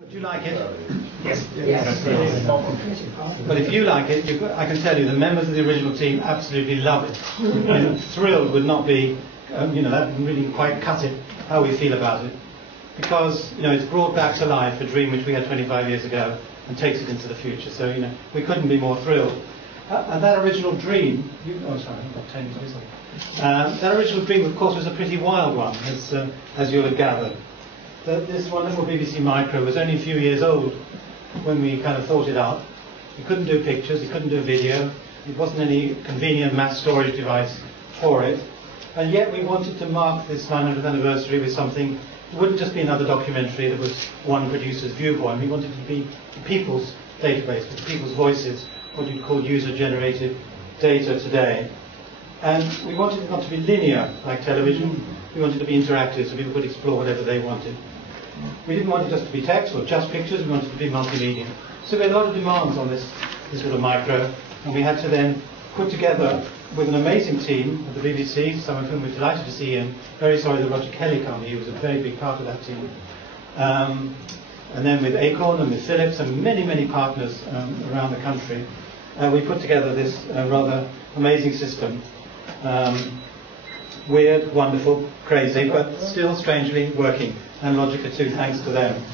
Would you like it? Yes. Yes. Well, if you like it, I can tell you the members of the original team absolutely love it. And thrilled would not be, that wouldn't really quite cut it, how we feel about it. Because, it's brought back to life a dream which we had 25 years ago and takes it into the future. So, we couldn't be more thrilled. And that original dream, I've got 10 minutes. That original dream, of course, was a pretty wild one, as you'll have gathered. This wonderful BBC Micro was only a few years old when we kind of thought it up. It couldn't do pictures, it couldn't do video, it wasn't any convenient mass storage device for it. And yet we wanted to mark this 900th anniversary with something. It wouldn't just be another documentary that was one producer's viewpoint. We wanted it to be the people's database, with the people's voices, what you'd call user-generated data today. And we wanted it not to be linear like television. We wanted it to be interactive so people could explore whatever they wanted. We didn't want it just to be text or just pictures, we wanted it to be multimedia. So we had a lot of demands on this little micro, and we had to then put together with an amazing team at the BBC, some of whom we're delighted to see in. Very sorry that Roger Kelly can't be, he was a very big part of that team. And then with Acorn and with Philips and many, many partners around the country, we put together this rather amazing system. Weird, wonderful, crazy, but still strangely working, and Logica too, thanks to them.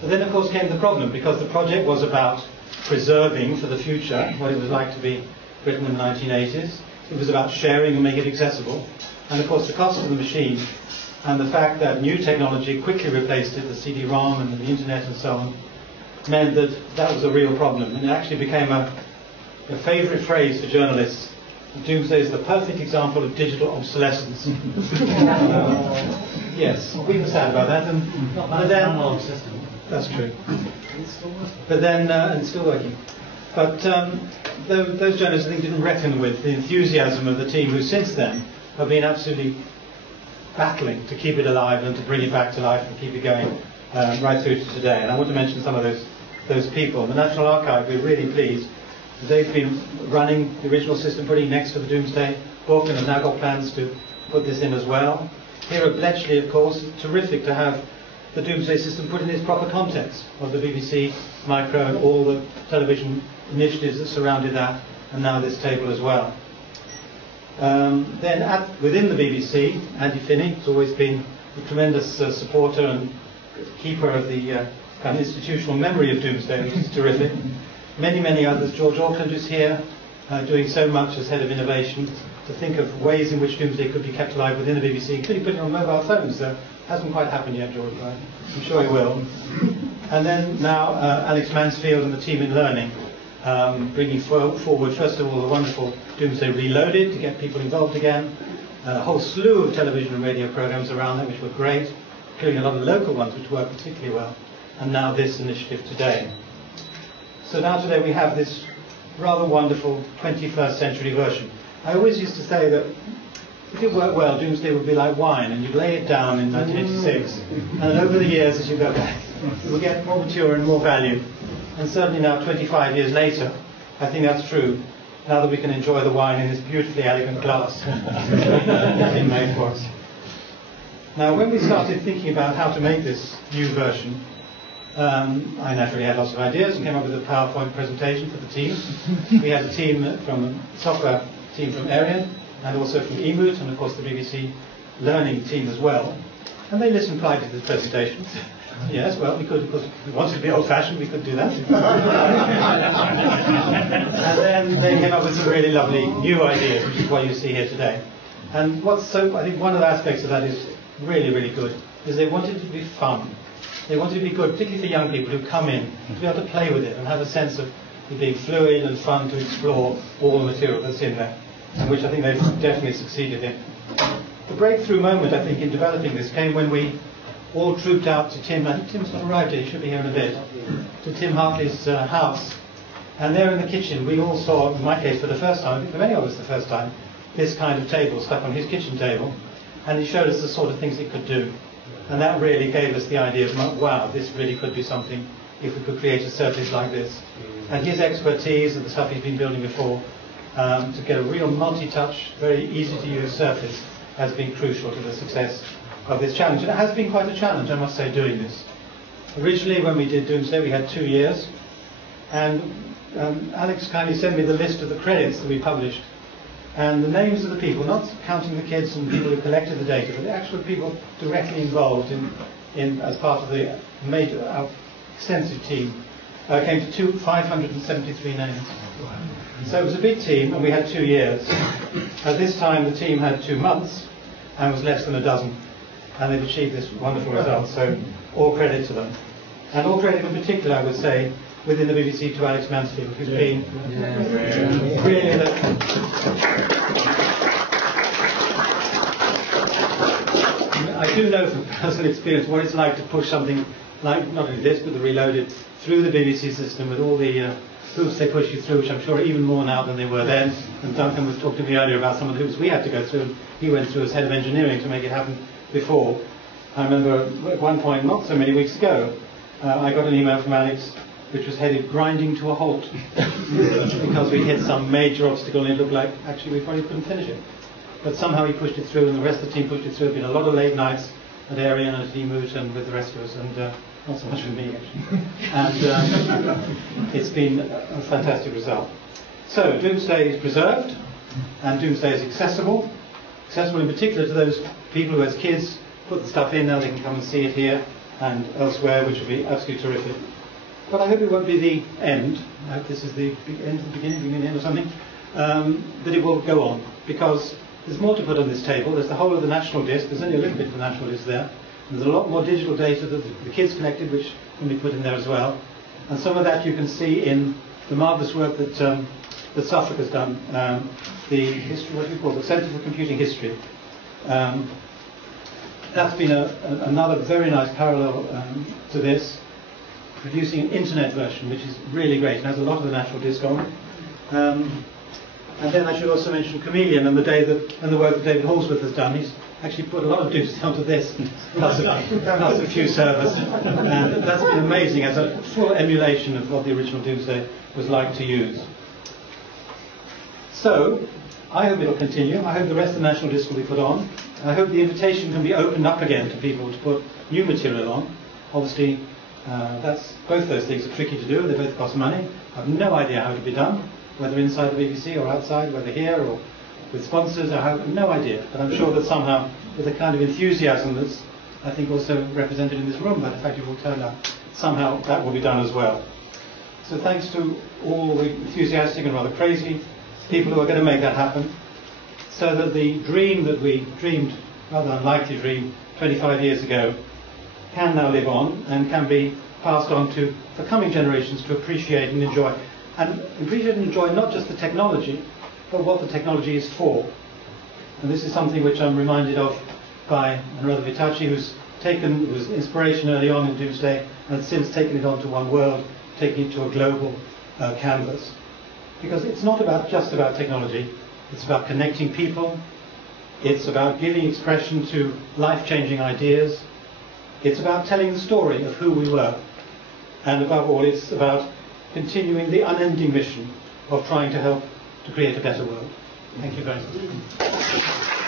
But then, of course, came the problem, because the project was about preserving for the future what it was like to be Britain in the 1980s. It was about sharing and making it accessible. And, of course, the cost of the machine and the fact that new technology quickly replaced it, the CD-ROM and the internet and so on, meant that that was a real problem. And it actually became a favourite phrase for journalists. Doomsday is the perfect example of digital obsolescence. Yes, we were sad about that, but then that's true. But then, and it's still working. But those journalists, I think, didn't reckon with the enthusiasm of the team, who since then have been absolutely battling to keep it alive and to bring it back to life and keep it going right through to today. And I want to mention some of those people. The National Archive, we're really pleased. They've been running the original system, putting it next to the Doomsday book, and have now got plans to put this in as well. Here at Bletchley, of course, it's terrific to have the Doomsday system put in its proper context of the BBC Micro and all the television initiatives that surrounded that, and now this table as well. Then within the BBC, Andy Finney has always been a tremendous supporter and keeper of the kind of institutional memory of Doomsday, which is terrific. Many, many others. George Auckland is here, doing so much as head of innovation to think of ways in which Doomsday could be kept alive within the BBC, including putting it on mobile phones. That hasn't quite happened yet, George, but I'm sure he will. And then now Alex Mansfield and the team in learning, bringing forward, first of all, the wonderful Doomsday Reloaded to get people involved again. A whole slew of television and radio programs around that, which were great, including a lot of local ones, which work particularly well. And now this initiative today. So now today we have this rather wonderful 21st century version. I always used to say that if it worked well, Doomsday would be like wine, and you'd lay it down in 1986, and over the years as you go back, it will get more mature and more value. And certainly now, 25 years later, I think that's true, now that we can enjoy the wine in this beautifully elegant glass that's been made for us. Now, when we started thinking about how to make this new version, I naturally had lots of ideas and came up with a PowerPoint presentation for the team. We had a team from software team from Arian and also from Emoot, and of course the BBC learning team as well. And they listened politely to the presentation. Yes, well, we could, because we wanted to be old-fashioned, we could do that. And then they came up with some really lovely new ideas, which is what you see here today. And I think one of the aspects of that is really, really good, is they wanted it to be fun. They wanted it to be good, particularly for young people who come in, to be able to play with it and have a sense of it being fluid and fun to explore all the material that's in there, and which I think they've definitely succeeded in. The breakthrough moment, I think, in developing this came when we all trooped out to Tim. I think Tim's not arrived yet, he should be here in a bit, to Tim Hartley's house. And there in the kitchen, we all saw, in my case for the first time, I think for many of us the first time, this kind of table stuck on his kitchen table, and he showed us the sort of things it could do. And that really gave us the idea of, wow, this really could be something if we could create a surface like this. And his expertise and the stuff he's been building before, to get a real multi-touch, very easy-to-use surface has been crucial to the success of this challenge. And it has been quite a challenge, I must say, doing this. Originally, when we did Doomsday, we had 2 years, and Alex kindly sent me the list of the credits that we published, and the names of the people, not counting the kids and people who collected the data, but the actual people directly involved in as part of the major, extensive team, came to 573 names. So it was a big team, and we had 2 years. At this time, the team had 2 months, and was less than a dozen, and they've achieved this wonderful result. So all credit to them, and all credit in particular, I would say, within the BBC to Alex Mansfield, who's been really I do know from personal experience what it's like to push something like not only this but the Reloaded through the BBC system with all the hoops they push you through, which I'm sure are even more now than they were then. And Duncan was talking to me earlier about some of the hoops we had to go through, and he went through as head of engineering to make it happen before. I remember at one point, not so many weeks ago, I got an email from Alex which was headed "grinding to a halt" because we hit some major obstacle and it looked like actually we probably couldn't finish it. But somehow he pushed it through, and the rest of the team pushed it through. There have been a lot of late nights at Arian and at Emoot and with the rest of us, and not so much with me actually. And it's been a fantastic result. So Doomsday is preserved, and Doomsday is accessible in particular to those people who as kids put the stuff in. Now they can come and see it here and elsewhere, which would be absolutely terrific. But I hope it won't be the end. I hope this is the end of the beginning of the end or something. That it will go on, because there's more to put on this table. There's the whole of the national disc. There's only a little bit of the national disc there. And there's a lot more digital data that the kids collected, which can be put in there as well. And some of that you can see in the marvellous work that Suffolk has done. The history, what do we call it? The Centre for Computing History. That's been another very nice parallel to this, producing an internet version, which is really great. It has a lot of the national disc on. And then I should also mention Chameleon and the work that David Halsworth has done. He's actually put a lot of Doomsday onto this, plus a few servers. And that's been amazing as a full emulation of what the original Doomsday was like to use. So, I hope it'll continue. I hope the rest of the national disc will be put on. I hope the invitation can be opened up again to people to put new material on. Obviously, both those things are tricky to do. They both cost money. I have no idea how to be done, whether inside the BBC or outside, whether here or with sponsors. I have no idea. But I'm sure that somehow, with the kind of enthusiasm that's, I think, also represented in this room by the fact you've all turned up, somehow that will be done as well. So thanks to all the enthusiastic and rather crazy people who are going to make that happen, so that the dream that we dreamed, rather unlikely dream, 25 years ago, can now live on and can be passed on for coming generations to appreciate and enjoy. And appreciate and enjoy not just the technology, but what the technology is for. And this is something which I'm reminded of by Anurada Vitachi, who's was inspiration early on in Doomsday, and has since taken it on to One World, taking it to a global canvas. Because it's not just about technology, it's about connecting people, it's about giving expression to life-changing ideas, it's about telling the story of who we were, and above all it's about continuing the unending mission of trying to help to create a better world. Thank you very much.